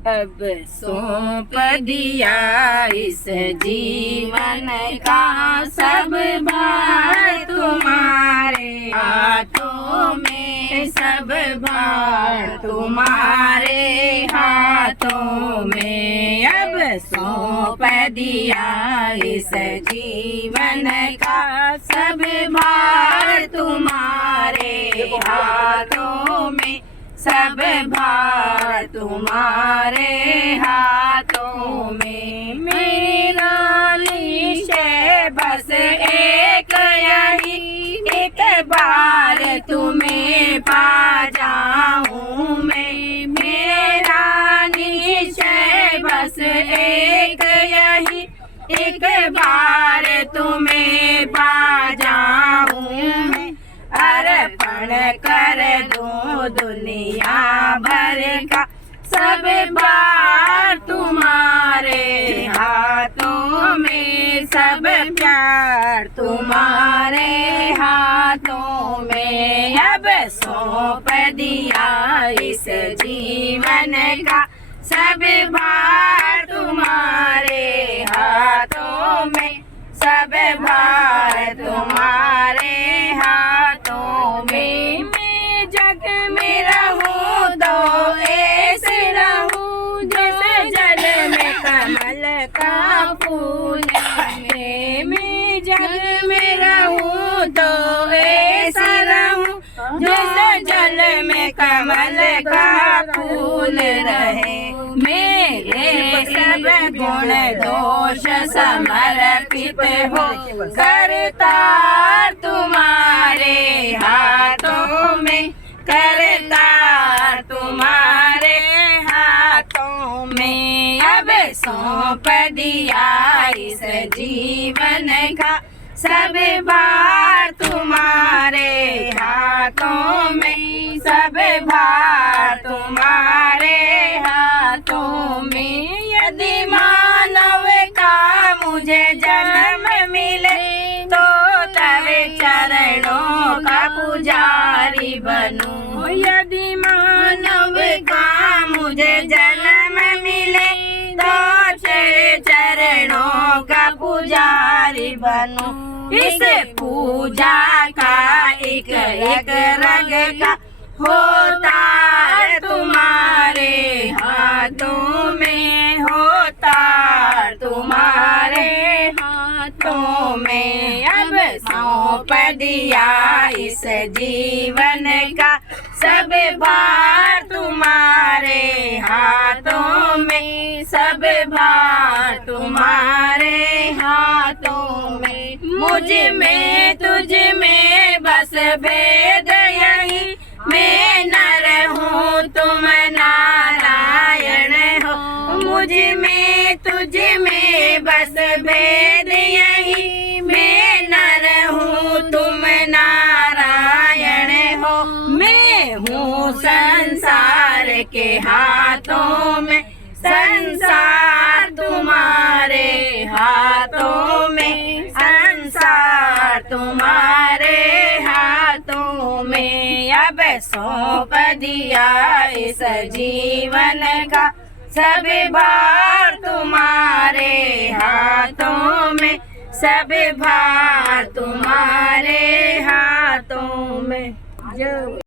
अब सौंप दिया इस जीवन का सब भार तुम्हारे हाथों में, सब भार तुम्हारे हाथों में। अब सौंप दिया इस जीवन का सब भार तुम्हारे हाथों में, सब भार तुम्हारे हाथों में। मेरा निश्चय बस एक यही, एक बार तुम्हें पा जाऊं मैं। मेरा निश्चय बस एक यही, एक बार तुम्हें पा जाऊं मैं। अर्पण कर दूं दुनिया भर का सब भार तुम्हारे हाथों में, सब प्यार तुम्हारे हाथों में। अब सौंप दिया इस जीवन का सब भार तुम्हारे हाथों में, सब भार तुम्हारे हाथों में। मैं जग में रहूं तो ऐसे रहूं जैसे जल में कमल का फूल है। मैं जग में रहूं तो ऐसा रहूं जैसे जल में कमल का फूल रहे। मेरे सब गुण दोष समर्पित हो करतार तुम्हारे हाथों में, करतार तुम्हारे हाथों में। अब सौंप दिया इस जीवन का सब भार तुम्हारे हाथों में, सब भार तुम्हारे हाथों में। यदि मानव का मुझे जन्म मिले तो तेरे चरणों का पुजारी बनूं। यदि मानव का मुझे जन्म मिले तो तेरे चरणों का पुजारी बनूं। इस पूजा का एक एक रंग का होता तुम्हारे हाथों में, होता तुम्हारे हाथों में। अब सौंप दिया इस जीवन का सब भार तुम्हारे हाथों में, सब भार तुम्हारे हाथों में। मुझ में तुझ में बस भेद यही, मैं नर हूँ तुम नारायण हो। मुझ में तुझ में बस भेद यही, मैं नर हूँ तुम नारायण हो। मैं हूँ संसार के हाथों में, संसार तुम्हारे हाथों में, संसार तुम्हारे हाथों में। अब सौंप दिया इस जीवन का सब भार तुम्हारे हाथों में, सब भार तुम्हारे हाथों में। जय